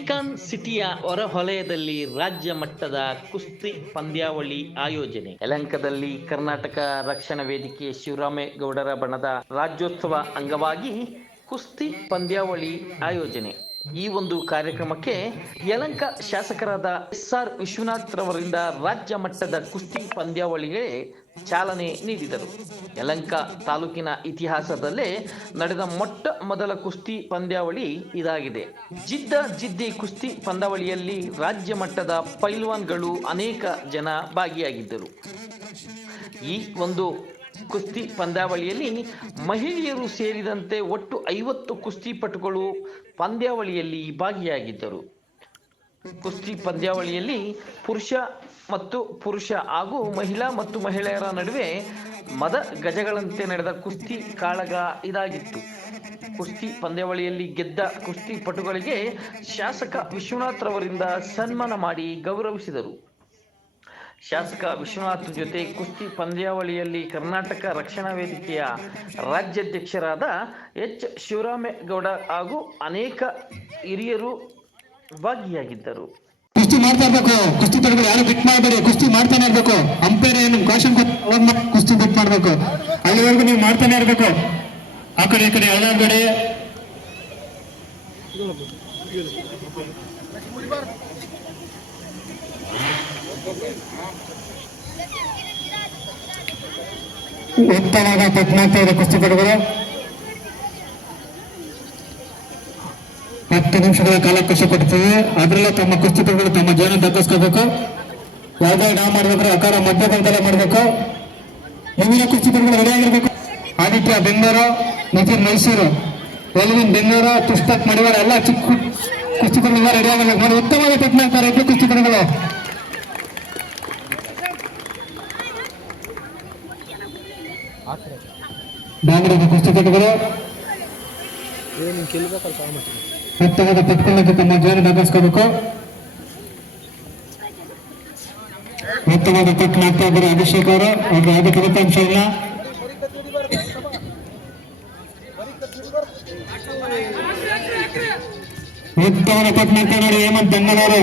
Silicon ಸಿಟಿಯ ಹೊರವಲಯದಲ್ಲಿ ರಾಜ್ಯ ಮಟ್ಟದ ಕುಸ್ತಿ ಪಂದ್ಯಾವಳಿ ಆಯೋಜನೆ. ಯಲಹಂಕದಲ್ಲಿ ಕರ್ನಾಟಕ ರಕ್ಷಣಾ ವೇದಿಕೆ ಶಿವರಾಮೇಗೌಡರ ಬಣದ ರಾಜ್ಯೋತ್ಸವ ಅಂಗವಾಗಿ ಕುಸ್ತಿ ಪಂದ್ಯಾವಳಿ ಆಯೋಜನೆ. ಈ ಒಂದು ಕಾರ್ಯಕ್ರಮಕ್ಕೆ ಯಲಹಂಕ ಶಾಸಕರಾದ ಎಸ್.ಆರ್. ವಿಶ್ವನಾಥ್ ರವರಿಂದ ರಾಜ್ಯ ಮಟ್ಟದ ಕುಸ್ತಿ ಪಂದ್ಯಾವಳಿಗೆ ಚಾಲನೆ ನೀಡಿದರು. ಯಲಹಂಕ ತಾಲೂಕಿನ ಇತಿಹಾಸದಲ್ಲೇ ನಡೆದ ಮೊಟ್ಟ ಮೊದಲ ಕುಸ್ತಿ ಪಂದ್ಯಾವಳಿ ಇದಾಗಿದೆ. ಜಿದ್ದಿ ಕುಸ್ತಿ ಪಂದ್ಯಾವಳಿಯಲ್ಲಿ ರಾಜ್ಯ ಮಟ್ಟದ ಪೈಲ್ವಾನ್ಗಳು ಅನೇಕ ಜನ ಭಾಗಿಯಾಗಿದ್ದರು. ಈ ಒಂದು ಕುಸ್ತಿ ಪಂದ್ಯಾವಳಿಯಲ್ಲಿ ಮಹಿಳೆಯರು ಸೇರಿದಂತೆ ಒಟ್ಟು 50 ಕುಸ್ತಿಪಟುಗಳು ಪಂದ್ಯಾವಳಿಯಲ್ಲಿ ಭಾಗಿಯಾಗಿದ್ದರು. ಕುಸ್ತಿ ಪಂದ್ಯಾವಳಿಯಲ್ಲಿ ಪುರುಷ ಹಾಗೂ ಮಹಿಳಾ ಮತ್ತು ಮಹಿಳೆಯರ ನಡುವೆ ಮದ ಗಜಗಳಂತೆ ನಡೆದ ಕುಸ್ತಿ ಕಾಳಗ ಇದಾಗಿತ್ತು. ಕುಸ್ತಿ ಪಂದ್ಯಾವಳಿಯಲ್ಲಿ ಗೆದ್ದ ಕುಸ್ತಿಪಟುಗಳಿಗೆ ಶಾಸಕ ವಿಶ್ವನಾಥ್ ರವರಿಂದ ಸನ್ಮಾನ ಮಾಡಿ ಗೌರವಿಸಿದರು. ಶಾಸಕ ವಿಶ್ವನಾಥ್ ಜೊತೆ ಕುಸ್ತಿ ಪಂದ್ಯಾವಳಿಯಲ್ಲಿ ಕರ್ನಾಟಕ ರಕ್ಷಣಾ ವೇದಿಕೆಯ ರಾಜ್ಯಾಧ್ಯಕ್ಷರಾದ ಎಚ್. ಶಿವರಾಮೇಗೌಡ ಹಾಗೂ ಅನೇಕ ಹಿರಿಯರು ಭಾಗಿಯಾಗಿದ್ದರು. ಕುಸ್ತಿ ಮಾಡ್ತಾ ಇರ್ಬೇಕು, ಕುಸ್ತಿಪಟುಗಳು ಯಾರು ಬಿಟ್ ಮಾಡಬೇಡಿ, ಕುಸ್ತಿ ಮಾಡ್ತಾನೆ ಇರ್ಬೇಕು. ಅಂಪೈರ್ ಏನು ಕಾಶನ್ ಕುಸ್ತಿ ಬಿಟ್ ಮಾಡ್ಬೇಕು, ಅಲ್ಲಿವರೆಗೂ ನೀವು ಮಾಡ್ತಾನೆ ಇರ್ಬೇಕು. ಆ ಕಡೆ ಈ ಕಡೆ ಯಾವ್ದಾಗಡೆ ಉತ್ತಮವಾದ ಪಟ್ನಾಗ್ತಾ ಇದೆ ಕುಸ್ತಿಪಟುಗಳು. 10 ನಿಮಿಷಗಳ ಕಾಲಾವಕಾಶ ಕೊಡ್ತೀವಿ. ಅದರಲ್ಲೇ ತಮ್ಮ ಕುಸ್ತಿಪಟುಗಳು ತಮ್ಮ ಜೀವನ ದಕ್ಕಿಸ್ಕೋಬೇಕು. ಯಾವುದೇ ನಾವು ಮಾಡ್ಬೇಕಾದ್ರೆ ಅಕಾರ ಮಧ್ಯಭಾಗದಲ್ಲೇ ಮಾಡಬೇಕು. ಮುಂದಿನ ಕುಸ್ತಿಪಟುಗಳು ರೆಡಿಯಾಗಿರ್ಬೇಕು. ಆದಿತ್ಯ ಬೆಂಗಳೂರು, ನಿತಿನ್ ಮೈಸೂರು, ಎಲ್ವಿನ್ ಬೆಂಗಳೂರು, ಪುಸ್ತಕ್ ಮಡಿವಾಳ ಎಲ್ಲ ಚಿಕ್ಕ ಕುಸ್ತಿಪಟುಗಳು ರೆಡಿಯಾಗಿರ್ಬೇಕು. ನೋಡಿ, ಉತ್ತಮವಾದ ಪಟ್ನಾಗ್ತಾರೆ ಇಬ್ಬರು ಕುಸ್ತಿಪಟುಗಳು. ಬಾಂಗ್ಲಾದ ಕುಸ್ತಿಪಟುಗಳು ಉತ್ತಮವಾದ ಪಟ್ಕೊಳ್ಳೋಕೆ ತಮ್ಮ ಜೀವನ ದಾಖಲಿಸ್ಕೋಬೇಕು. ಉತ್ತಮವಾದ ಪಟ್ಟು ನಾಗ್ತಾ ಇದ್ದಾರೆ ಅಭಿಷೇಕ್ ಅವರು. ಅವ್ರಿಗೆ ಯಾವುದೇ ಫಲಿತಾಂಶ ಇಲ್ಲ. ಉತ್ತಮವಾದ ಪಟ್ಟು ನಾಗ್ತಾ ಇದ್ದಾರೆ ಹೇಮಂತ್ ಬೆಂಗಳೂರು.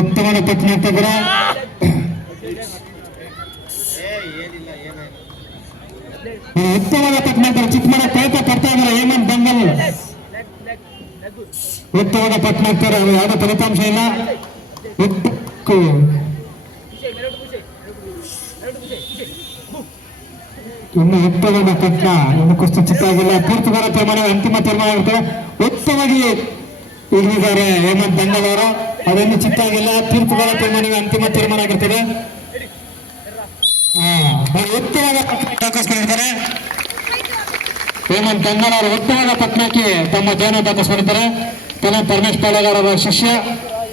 ಉತ್ತಮವಾದ ಪಟ್ಟು ನಾಗ್ತಾ ಇದ್ದಾರೆ. ಉತ್ತಮವಾದ ಪಟ್ನಾಗ್ತಾರೆ ಚಿಕ್ಕಮಗಳ ಪ್ರಯತ್ನ ಪಡ್ತಾ ಇದ್ದಾರೆ ಹೇಮಂತ್ ಬೆಂಗಲ್. ಉತ್ತಮವಾದ ಪಟ್ನಾಗ್ತಾರೆ, ಯಾವುದೇ ಫಲಿತಾಂಶ ಇಲ್ಲ. ಇನ್ನು ಉತ್ತಮವಾದ ಪಟ್ನ ಇನ್ನು ಕುಸ್ತಿ ಚಿತ್ತಾಗಿಲ್ಲ. ಪೂರ್ತಿಗಾರ ತೀರ್ಮಾನ ಅಂತಿಮ ತೀರ್ಮಾನ ಇರ್ತದೆ. ಉತ್ತಮವಾಗಿ ಇಳಿದಿದ್ದಾರೆ ಹೇಮಂತ್ ಬೆಂಗಲ್ ಅವರು. ಅದನ್ನು ಚಿತ್ತಾಗಿಲ್ಲ. ತೀರ್ಪುಗಾರ ತೀರ್ಮಾನ ಅಂತಿಮ ತೀರ್ಮಾನ ಆಗಿರ್ತದೆ. ಉತ್ತಮವಾದ ದಾಖಲಿಸ್ಕೊಂಡಿದ್ದಾರೆ ಹೇಮಂತ್ ಬೆಂಗಲ್ ಅವರು. ಉತ್ತಮವಾದ ಪಟ್ನಕ್ಕೆ ತಮ್ಮ ಜೀವನ ದಾಖಲಿಸ್ಕೊಂಡಿದ್ದಾರೆ. ಪರಮೇಶ್ ಪಾಳೆಗಾರ್ ಅವರ ಶಿಷ್ಯ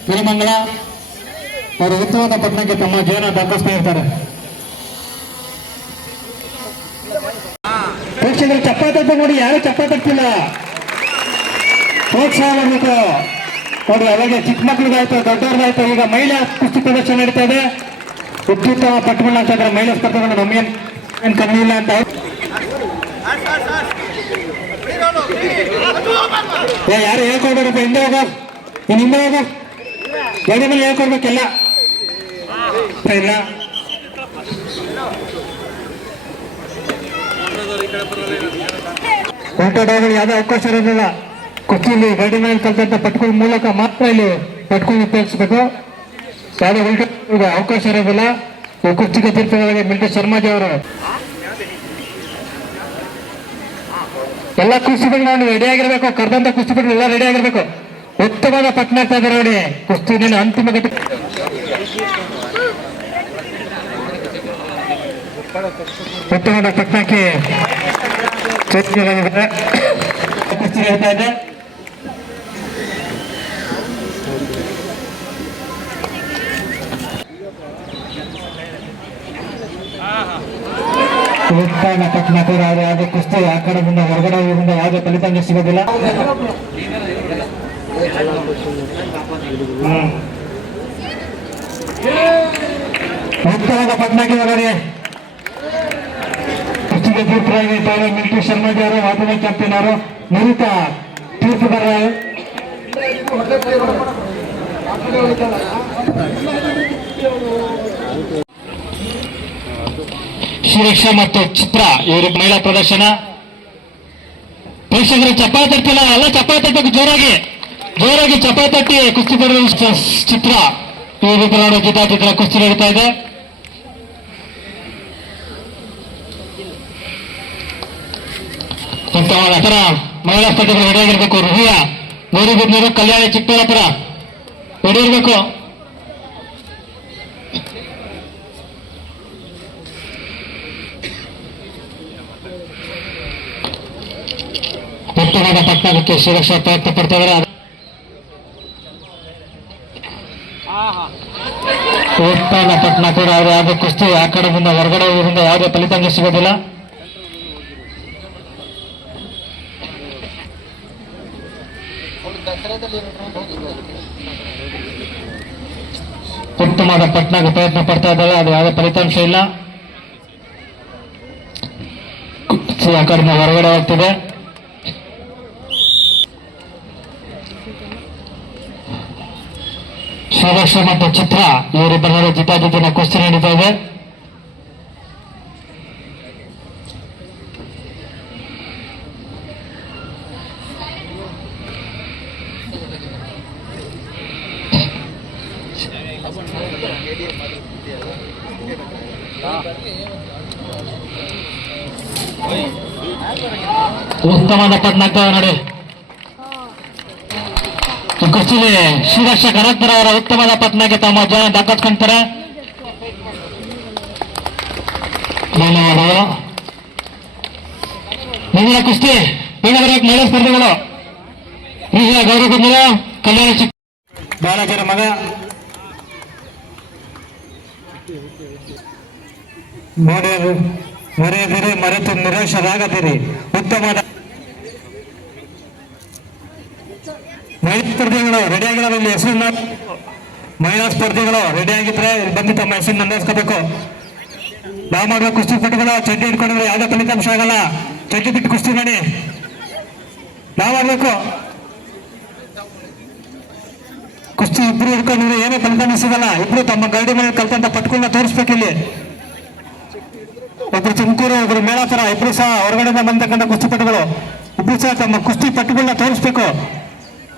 ತಿರುಮಂಗಲ ಅವರು ಉತ್ತಮವಾದ ಪಟ್ನಕ್ಕೆ ತಮ್ಮ ಜೀವನ ದಾಖಲಿಸ್ಕೊಂಡಿರ್ತಾರೆ. ಪ್ರೇಕ್ಷಕರು ಚಪ್ಪಾಳೆ ನೋಡಿ, ಯಾರು ಚಪ್ಪಾಳೆ ತಟ್ಟಿಲ್ಲ, ಪ್ರೋತ್ಸಾಹ ಮಾಡಬೇಕು ನೋಡಿ. ಅವಾಗ ಚಿಕ್ಕ ಮಕ್ಕಳಿಗಾಯ್ತು, ದೊಡ್ಡವ್ರಿಗಾಯ್ತು. ಈಗ ಮಹಿಳಾ ಕುಸ್ತಿ ಪ್ರದರ್ಶನ ನಡೀತಾ ಇದೆ. ಅತ್ಯುತ್ತಮ ಪಟ್ಟುಗಳನ್ನ ಅಂತ ಇದ್ರೆ ಮಹಿಳಾ ಸ್ಪರ್ಧೆಗಳು ನಮಗೇನು ಕಮ್ಮಿ ಇಲ್ಲ ಅಂತ. ಯಾರು ಹೇಳ್ಕೊಡ್ಬೇಕಪ್ಪ, ಹಿಂದೆ ಹೋಗ, ನೀನು ಹಿಂದೆ ಹೋಗ, ಗಡಿ ಮೇಲೆ ಹೇಳ್ಕೊಡ್ಬೇಕೆಲ್ಲ ಇಲ್ಲ. ಓಟಾಡೋಗಳು ಯಾವುದೇ ಅವಕಾಶ ಇರೋದಿಲ್ಲ. ಕುಸ್ತಿಯಲ್ಲಿ ಗಡಿ ಮೇಲೆ ಕಲ್ತಂತ ಪಟ್ಗಳ ಮೂಲಕ ಮಾತ್ರ ಇಲ್ಲಿ ಪಟ್ಕೊಂಡು ಉಪಯೋಗಿಸ್ಬೇಕು. ಯಾವುದೇ ಉಲ್ಟ ಅವಕಾಶ ಇರೋದಿಲ್ಲ. ಕುಸ್ತಿಗೆ ತೀರ್ಥಗಳಿಗೆ ಮಿಲ್ಟನ್ ಶರ್ಮಾಜಿ ಅವರು ಎಲ್ಲ ಕುಸ್ತಿಗಳು ನೋಡಿ ರೆಡಿಯಾಗಿರ್ಬೇಕು. ಕರೆದಂತ ಕುಸ್ತಿಗಳು ಎಲ್ಲ ರೆಡಿಯಾಗಿರ್ಬೇಕು. ಉತ್ತಮವಾದ ಪಟ್ನಾಗ್ತಾ ಇದ್ದಾರೆ ನೋಡಿ. ಕುಸ್ತಿನ ಅಂತಿಮ ಘಟ್ಟ ಉತ್ತಮವಾದ ಪಟ್ನಕ್ಕೆ ಕುಸ್ತಿ ಹೇಳ್ತಾ ಇದೆ. ಉತ್ಪನ್ನ ಪಟ್ನಾಕರು ಅವರು ಯಾವುದೇ ಕುಸ್ತಿ ಆ ಕಡೆಯಿಂದ ಹೊರಗಡೆ ಯಾವುದೇ ಫಲಿತಾಂಶ ಸಿಗೋದಿಲ್ಲ. ಉತ್ತಮವಾದ ಪಟ್ನಾಕಿ ಹೊರಗಡೆ ಕುಸ್ತಿಗೆ ತೀರ್ಪುಗಾರರಾಗಿ ಮಿಲ್ಟನ್ ಶರ್ಮಾಜಿ ಅವರು, ಮಾಧ್ಯಮ ಚಾಂಪಿಯನ್ ಅವರು, ನುರಿತ ತೀರ್ಪುಗಾರ ಶ್ರೀರಕ್ಷಾ ಮತ್ತು ಚಿತ್ರ ಇವರು ಮಹಿಳಾ ಪ್ರದರ್ಶನ. ಪ್ರೇಕ್ಷಕರು ಚಪ್ಪಾಳೆ ತಟ್ಟಿಲ್ಲ, ಎಲ್ಲ ಚಪ್ಪಾಳೆ ತಟ್ಟಬೇಕು, ಜೋರಾಗಿ ಜೋರಾಗಿ ಚಪ್ಪಾಳೆ ತಟ್ಟಿ ಕುಸ್ತಿ ಪಡೆದ ಚಿತ್ರ ಇವರು ಜಿತಾಚಿತ್ರ ಕುಸ್ತಿ ನಡೀತಾ ಇದೆ. ಉತ್ತಮವಾದ ಥರ ಮಹಿಳಾ ಸ್ಪರ್ಧೆಗಳು ರೆಡಿಯಾಗಿರ್ಬೇಕು. ರುಹಿಯ ಗೌರಿಬಿದನೂರು, ಕಲ್ಯಾಣಿ ಚಿಕ್ಕಬಳ್ಳಾಪುರ ರೆಡಿ ಇರಬೇಕು. ಉತ್ತಮವಾದ ಪಟ್ಟಣಕ್ಕೆ ಸುರಕ್ಷಾ ಪ್ರಯತ್ನ ಪಡ್ತಾ ಇದ್ದಾರೆ. ಉತ್ತಮ ಪಟ್ಟಣ ಕೂಡ ಅವರು ಯಾವುದೇ ಕುಸ್ತಿ ಆ ಕಡೆಯಿಂದ ಹೊರಗಡೆ ಊರಿಂದ ಯಾವುದೇ ಫಲಿತಾಂಶ ಸಿಗೋದಿಲ್ಲ. ಉತ್ತಮವಾದ ಪಟ್ಟಣಕ್ಕೆ ಪ್ರಯತ್ನ ಪಡ್ತಾ ಇದ್ದಾರೆ, ಅದು ಯಾವುದೇ ಫಲಿತಾಂಶ ಇಲ್ಲ. ಆ ಕಡೆಯಿಂದ ಹೊರಗಡೆ ಹೋಗ್ತಿದೆ. ಶ್ರೀರಕ್ಷಾ ಮತ್ತು ಚಿತ್ರ ಇವರಿಬ್ಬರ ಜಿತಾಜಿತಿನ ಕುಸ್ತಿ ನಡೀತಾ ಇದೆ. ಉತ್ತಮವಾದ ಪಟ್ಟಣ ನೋಡಿ ಕುಸ್ತಿಲಿ ಶ್ರೀರಕ್ಷಾ ಕನಕ್ಪುರ ಅವರ ಉತ್ತಮವಾದ ಪಟ್ಟಣಕ್ಕೆ ತಮ್ಮ ಜನ ದಾಖಲಿಸ್ಕೊಂತಾರೆ. ಧನ್ಯವಾದಗಳು. ಮುಂದಿನ ಕುಸ್ತಿ ಮಹಿಳಾ ಸ್ಪರ್ಧೆಗಳು ಗೌರವ ಕಲ್ಯಾಣ ಬಾಲಕರ ಮಗ ಮರೆಯದಿರಿ, ಮರೆತು ನಿರಾಶರಾಗದಿರಿ. ಉತ್ತಮವಾದ ಮಹಿಳಾ ಸ್ಪರ್ಧೆಗಳು ರೆಡಿಯಾಗಿರೋ ಇಲ್ಲಿ ಹೆಸರನ್ನ ಮಹಿಳಾ ಸ್ಪರ್ಧೆಗಳು ರೆಡಿಯಾಗಿದ್ರೆ ಇಲ್ಲಿ ಬಂದು ತಮ್ಮ ಹೆಸರು ನೋಂದಾಯಿಸ್ಕೋಬೇಕು. ನಾವು ಮಾಡುವ ಕುಸ್ತಿ ಪಟುಗಳು ಚಡ್ಡಿ ಇಟ್ಕೊಂಡಿದ್ರೆ ಯಾವುದೇ ಫಲಿತಾಂಶ ಆಗಲ್ಲ. ಚಡ್ಡಿ ಬಿಟ್ಟು ಕುಸ್ತಿ ಮಾಡಿ ನಾವು ಮಾಡ್ಬೇಕು. ಕುಸ್ತಿ ಇಬ್ರು ಹಿಡ್ಕೊಂಡಿದ್ರೆ ಏನೇ ಫಲಿತಾಂಶ ಸಿಗಲ್ಲ. ಇಬ್ರು ತಮ್ಮ ಗರಡಿ ಮೇಲೆ ಕಲ್ತಂತ ಪಟ್ಗಳನ್ನ ತೋರಿಸ್ಬೇಕು. ಇಲ್ಲಿ ಒಬ್ರು ತುಮಕೂರು, ಒಬ್ರು ಮೇಳಾಪುರ, ಇಬ್ರು ಸಹ ಹೊರಗಡೆಯಿಂದ ಬಂದಕ್ಕಂಥ ಕುಸ್ತಿಪಟುಗಳು ಇಬ್ರು ಸಹ ತಮ್ಮ ಕುಸ್ತಿ ಪಟ್ಟುಗಳನ್ನ ತೋರಿಸ್ಬೇಕು.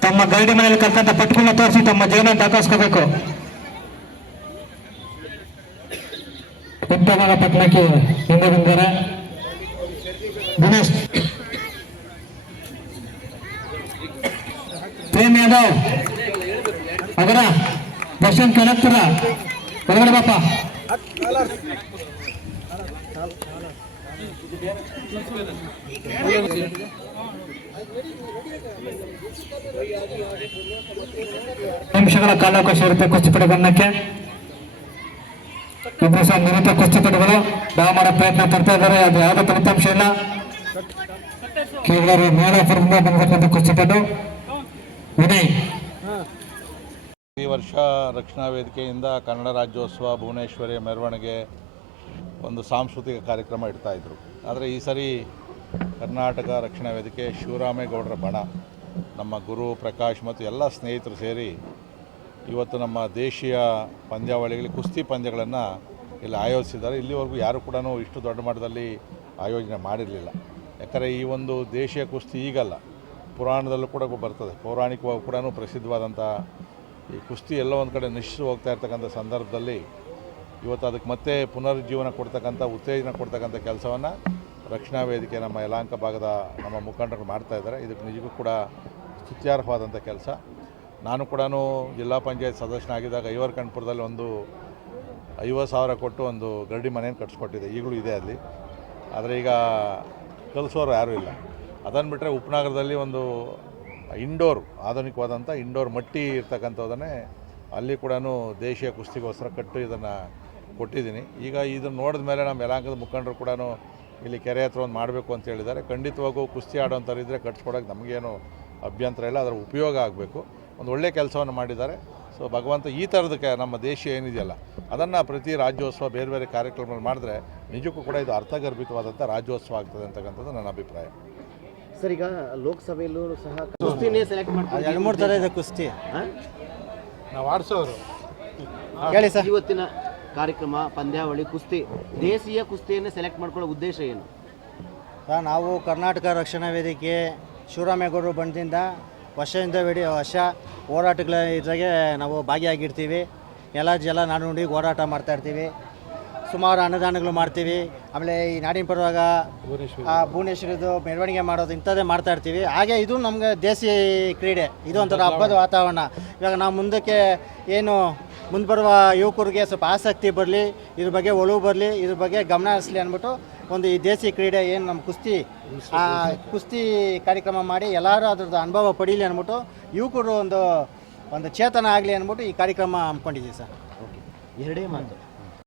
ತಮ್ಮ ಗರಡಿ ಮನೆಯಲ್ಲಿ ಕಲ್ತಂತ ಪಟ್ಟುಗಳನ್ನ ತೋರಿಸಿ ತಮ್ಮ ಜೀವನ ದಾಖಲಿಸ್ಕೋಬೇಕು. ಉತ್ತಮವಾದ ಪಟ್ಟಣಕ್ಕೆ ಹಿಂದೆ ಬಂದರೆ ದಿನೇಶ್ ಪ್ರೇಮ್ ಯಾದವ್ ಅದರ ದರ್ಶನ್ ಕನಕ್ಪುರ ಹೊರಗಡೆ ಬಾಪ. ನಿಮಿಷಗಳ ಕಾಲಾವಕಾಶ ಇರುತ್ತೆ ಕುಸ್ತಿಪಟು ಗಮನಕ್ಕೆ. ಇಬ್ಬರು ಸಹ ನಿರತ ಕುಸ್ತಿಪಟುಗಳು ಡಾವ್ ಮಾಡೋ ಪ್ರಯತ್ನ ಪಡ್ತಾ ಇದ್ದಾರೆ, ಅದು ಯಾವುದೇ ಫಲಿತಾಂಶ ಇಲ್ಲ. ಕೇವಲ ಮೇಲಾಪುರದಿಂದ ಬಂದಿರತಕ್ಕಂಥ ಕುಸ್ತಿಪಟು ವಿನಯ್. ಈ ವರ್ಷ ರಕ್ಷಣಾ ವೇದಿಕೆಯಿಂದ ಕನ್ನಡ ರಾಜ್ಯೋತ್ಸವ ಭುವನೇಶ್ವರಿ ಮೆರವಣಿಗೆ ಒಂದು ಸಾಂಸ್ಕೃತಿಕ ಕಾರ್ಯಕ್ರಮ ಇಡ್ತಾಯಿದ್ರು. ಆದರೆ ಈ ಸರಿ ಕರ್ನಾಟಕ ರಕ್ಷಣಾ ವೇದಿಕೆ ಶಿವರಾಮೇಗೌಡರ ಬಣ, ನಮ್ಮ ಗುರು ಪ್ರಕಾಶ್ ಮತ್ತು ಎಲ್ಲ ಸ್ನೇಹಿತರು ಸೇರಿ ಇವತ್ತು ನಮ್ಮ ದೇಶೀಯ ಪಂದ್ಯಾವಳಿಗಳಲ್ಲಿ ಕುಸ್ತಿ ಪಂದ್ಯಗಳನ್ನು ಇಲ್ಲಿ ಆಯೋಜಿಸಿದ್ದಾರೆ. ಇಲ್ಲಿವರೆಗೂ ಯಾರು ಕೂಡ ಇಷ್ಟು ದೊಡ್ಡ ಮಟ್ಟದಲ್ಲಿ ಆಯೋಜನೆ ಮಾಡಿರಲಿಲ್ಲ. ಯಾಕಂದರೆ ಈ ಒಂದು ದೇಶೀಯ ಕುಸ್ತಿ ಈಗಲ್ಲ, ಪುರಾಣದಲ್ಲೂ ಕೂಡ ಬರ್ತದೆ. ಪೌರಾಣಿಕವಾಗಿ ಕೂಡ ಪ್ರಸಿದ್ಧವಾದಂಥ ಈ ಕುಸ್ತಿ ಎಲ್ಲ ಒಂದು ಕಡೆ ನಶಿಸಿ ಹೋಗ್ತಾ ಇರ್ತಕ್ಕಂಥ ಸಂದರ್ಭದಲ್ಲಿ ಇವತ್ತು ಅದಕ್ಕೆ ಮತ್ತೆ ಪುನರುಜ್ಜೀವನ ಕೊಡ್ತಕ್ಕಂಥ, ಉತ್ತೇಜನ ಕೊಡ್ತಕ್ಕಂಥ ಕೆಲಸವನ್ನು ರಕ್ಷಣಾ ವೇದಿಕೆ ನಮ್ಮ ಯಲಹಂಕ ಭಾಗದ ನಮ್ಮ ಮುಖಂಡರು ಮಾಡ್ತಾಯಿದ್ದಾರೆ. ಇದಕ್ಕೆ ನಿಜಕ್ಕೂ ಕೂಡ ಸ್ತುತ್ಯಾರ್ಹವಾದಂಥ ಕೆಲಸ. ನಾನು ಕೂಡ ಜಿಲ್ಲಾ ಪಂಚಾಯತ್ ಸದಸ್ಯನಾಗಿದ್ದಾಗ ಐವರ್ಕಂಠಪುರದಲ್ಲಿ ಒಂದು 50,000 ಕೊಟ್ಟು ಒಂದು ಗರಡಿ ಮನೆಯನ್ನು ಕಟ್ಸ್ಕೊಟ್ಟಿದ್ದೆ, ಈಗಲೂ ಇದೆ ಅಲ್ಲಿ. ಆದರೆ ಈಗ ಕಲಿಸೋರು ಯಾರೂ ಇಲ್ಲ. ಅದನ್ನು ಬಿಟ್ಟರೆ ಉಪನಗರದಲ್ಲಿ ಒಂದು ಇಂಡೋರ್, ಆಧುನಿಕವಾದಂಥ ಇಂಡೋರ್ ಮಟ್ಟಿ ಇರ್ತಕ್ಕಂಥದ್ದನ್ನೇ ಅಲ್ಲಿ ಕೂಡ ದೇಶೀಯ ಕುಸ್ತಿಗೋಸ್ಕರ ಕಟ್ಟು ಇದನ್ನು ಕೊಟ್ಟಿದ್ದೀನಿ. ಈಗ ಇದನ್ನು ನೋಡಿದ ಮೇಲೆ ನಮ್ಮ ಯಲಹಂಕದ ಮುಖಂಡರು ಕೂಡ ಇಲ್ಲಿ ಕೆರೆ ಹತ್ರ ಒಂದು ಮಾಡಬೇಕು ಅಂತ ಹೇಳಿದ್ದಾರೆ. ಖಂಡಿತವಾಗೂ ಕುಸ್ತಿ ಆಡೋಂಥವ್ರು ಇದ್ದರೆ ಕಟ್ಸ್ಕೊಡೋಕ್ಕೆ ನಮಗೇನು ಅಭ್ಯಂತರ ಇಲ್ಲ, ಅದರ ಉಪಯೋಗ ಆಗಬೇಕು. ಒಂದು ಒಳ್ಳೆಯ ಕೆಲಸವನ್ನು ಮಾಡಿದ್ದಾರೆ. ಸೊ ಭಗವಂತ ಈ ಥರದಕ್ಕೆ ನಮ್ಮ ದೇಶ ಏನಿದೆಯಲ್ಲ ಅದನ್ನು ಪ್ರತಿ ರಾಜ್ಯೋತ್ಸವ ಬೇರೆ ಬೇರೆ ಕಾರ್ಯಕ್ರಮಗಳು ಮಾಡಿದ್ರೆ ನಿಜಕ್ಕೂ ಕೂಡ ಇದು ಅರ್ಥಗರ್ಭಿತವಾದಂಥ ರಾಜ್ಯೋತ್ಸವ ಆಗ್ತದೆ ಅಂತಕ್ಕಂಥದ್ದು ನನ್ನ ಅಭಿಪ್ರಾಯ. ಸರ್ ಈಗ ಲೋಕಸಭೆಯಲ್ಲೂ ಸಹ ಕುಸ್ತಿನೇ ಸೆಲೆಕ್ಟ್ ಮಾಡ್ತಾರೆ. 2-3 ಥರ ಇದೆ ಕುಸ್ತಿ. ನಾವು ಆಡಿಸೋರು ಹೇಳಿ ಸರ್. ಇವತ್ತಿನ ಕಾರ್ಯಕ್ರಮ ಪಂದ್ಯಾವಳಿ ಕುಸ್ತಿ, ದೇಶೀಯ ಕುಸ್ತಿಯನ್ನೇ ಸೆಲೆಕ್ಟ್ ಮಾಡ್ಕೊಳ್ಳೋ ಉದ್ದೇಶ ಏನು? ನಾವು ಕರ್ನಾಟಕ ರಕ್ಷಣಾ ವೇದಿಕೆ ಶಿವರಾಮೇಗೌಡರು ಬಣ್ಣದಿಂದ ವರ್ಷ ಹೋರಾಟಗಳ ಇದ್ರಾಗೆ ನಾವು ಭಾಗಿಯಾಗಿರ್ತೀವಿ. ಎಲ್ಲ ನಾಡು ನುಡಿ ಹೋರಾಟ ಮಾಡ್ತಾಯಿರ್ತೀವಿ. ಸುಮಾರು ಅನ್ನದಾನಗಳು ಮಾಡ್ತೀವಿ. ಆಮೇಲೆ ಈ ನಾಡಿನ ಪರವಾಗ ಭುವನೇಶ್ವರದ್ದು ಮೆರವಣಿಗೆ ಮಾಡೋದು ಇಂಥದ್ದೇ ಮಾಡ್ತಾಯಿರ್ತೀವಿ. ಹಾಗೆ ಇದು ನಮಗೆ ದೇಸಿ ಕ್ರೀಡೆ, ಇದು ಒಂಥರ ಹಬ್ಬದ ವಾತಾವರಣ. ಇವಾಗ ನಾವು ಮುಂದಕ್ಕೆ ಏನು ಮುಂದೆ ಬರುವ ಯುವಕರಿಗೆ ಸ್ವಲ್ಪ ಆಸಕ್ತಿ ಬರಲಿ, ಇದ್ರ ಬಗ್ಗೆ ಒಲವು ಬರಲಿ, ಇದ್ರ ಬಗ್ಗೆ ಗಮನ ಹರಿಸಲಿ ಅಂದ್ಬಿಟ್ಟು ಒಂದು ಈ ದೇಸಿ ಕ್ರೀಡೆ ಏನು ನಮ್ಮ ಕುಸ್ತಿ ಕಾರ್ಯಕ್ರಮ ಮಾಡಿ ಎಲ್ಲರೂ ಅದ್ರದ್ದು ಅನುಭವ ಪಡೀಲಿ ಅಂದ್ಬಿಟ್ಟು ಯುವಕರು ಒಂದು ಚೇತನ ಆಗಲಿ ಅಂದ್ಬಿಟ್ಟು ಈ ಕಾರ್ಯಕ್ರಮ ಹಮ್ಮಿಕೊಂಡಿದ್ದೀವಿ ಸರ್. ಎರಡೇ ಮಾತು,